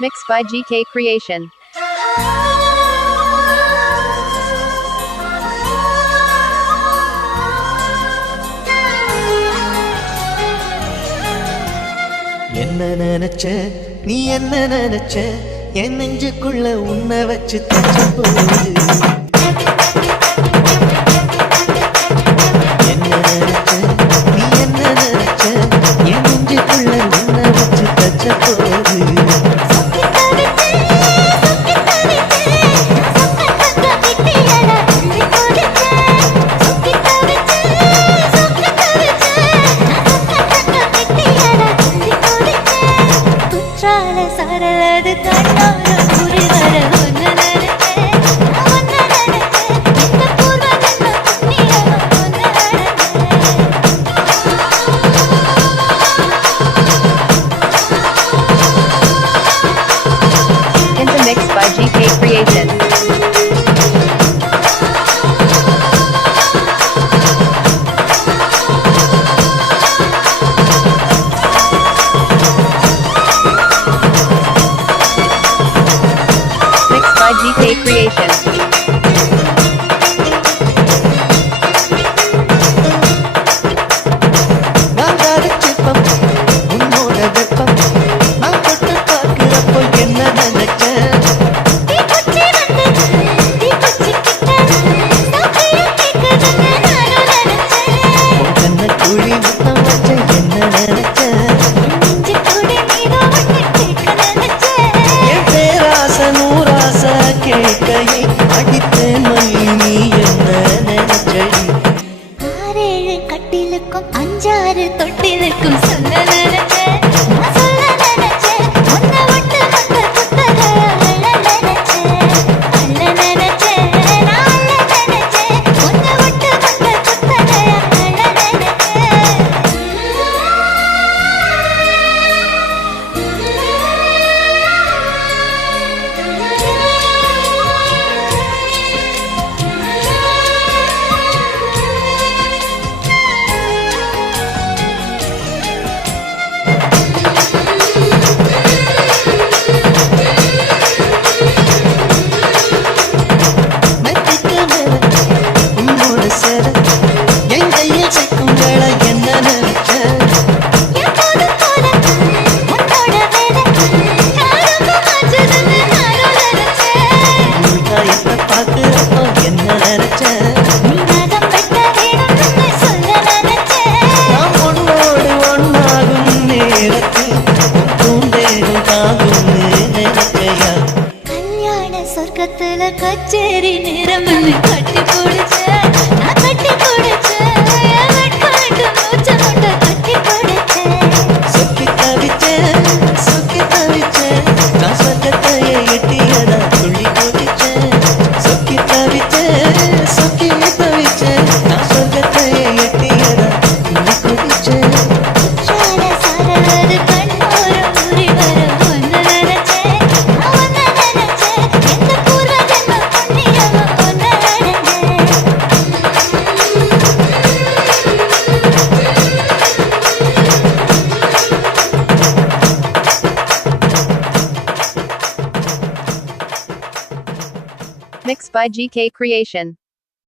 Mixed by GK Creation. என்ன நினைச்ச நீ என்ன நினைச்ச என் நெஞ்சுக்குள்ள உன்னை வச்சு தச்சு போகுது. என்ன நினைச்ச நீ என்ன நினைச்ச என் நெஞ்சுக்குள்ள உன்னை வச்சு தச்ச போகுது. சரளது கண்ணோர புரி வர ஒன்னு நினைச்சேன் ஒன்னு நினைச்சேன் இந்த பூர்வ ஜன்ம புண்ணியம் ஒன்னு In the mix by GK Creation. GK Creation. நான் காதச்சிப்பம் உன்னோட வெப்பம் நான் தொட்டு பார்க்கிறப்போ என்ன நினைச்சேன். தீ குச்சி வந்து தீ குச்சி கிட்ட சாப்பியும் கேட்குதுன்னு நானும் நினைச்சேன். உன் கண்ண குழி முத்தம் வச்ச என்ன நினைச்சேன். நெஞ்சு கூட நீதோ ஒன்று கேட்க நினைச்சேன். என் பேராசை நூறாசை கேட்கையை அடித்தேன் மல்லி நீ என்ன நினைச்சடி. ஆறேழு கட்டிலுக்கும் அஞ்சாறு தொட்டிலுக்கும் சொல்ல நினைச்சேன் நான் சொல்ல நினைச்சேன் ஒன்ன விட்டு வந்த புத்தக அள்ள நினைச்சேன் அள்ள நினைச்சேன் நான் அள்ள நினைச்சேன் ஒன்ன விட்டு வந்த புத்தக அள்ள மெத்திக்க மேல உன்னோட சேர என் கையில் சிக்கும் வேளை என்ன நினைச்சேன். எப்போதும் போல உன்னோட வேலை யாருக்கும் மாற்றுதுன்னு நானும் நினைச்சேன் உள்காயத்தை பார்க்கிறப்போ என்ன நினைச்சேன். நீ நகம் வெட்ட வேணும்னு சொல்ல நினைச்சேன் நாம் உன்னோடு ஒன்னாகும் நேரத்தில் உன் பூந்தேகம் தாங்கும்னு நினைச்சையா. கல்யாண சொர்க்கத்துல கச்சேரி நேரம்னு கட்டி போடுச்ச நான் கட்டி போடுச்ச வெட்காட்டு மூச்ச முட்டை கட்டி போடுச்சேன் சொக்கி தவிச்சேன் சொக்கி தவிச்சேன் நான் சொர்க்கத்தையே எட்டியதா துள்ளி குதிச்சேன். சொக்கி தவிச்சேன் சொக்கி தவிச்சேன் நான் சொர்க்கத்தையே எட்டியதா துள்ளி குதிச்சேன். குற்றால சரளது கண்ணோரம் உரி வர ஒன்னு நினைச்சேன் நான் ஒன்னு நினைச்சேன் எந்த பூர்வ ஜன்ம புண்ணியம் ஒன்னு நினைச்சேன். Mixed by GK Creation.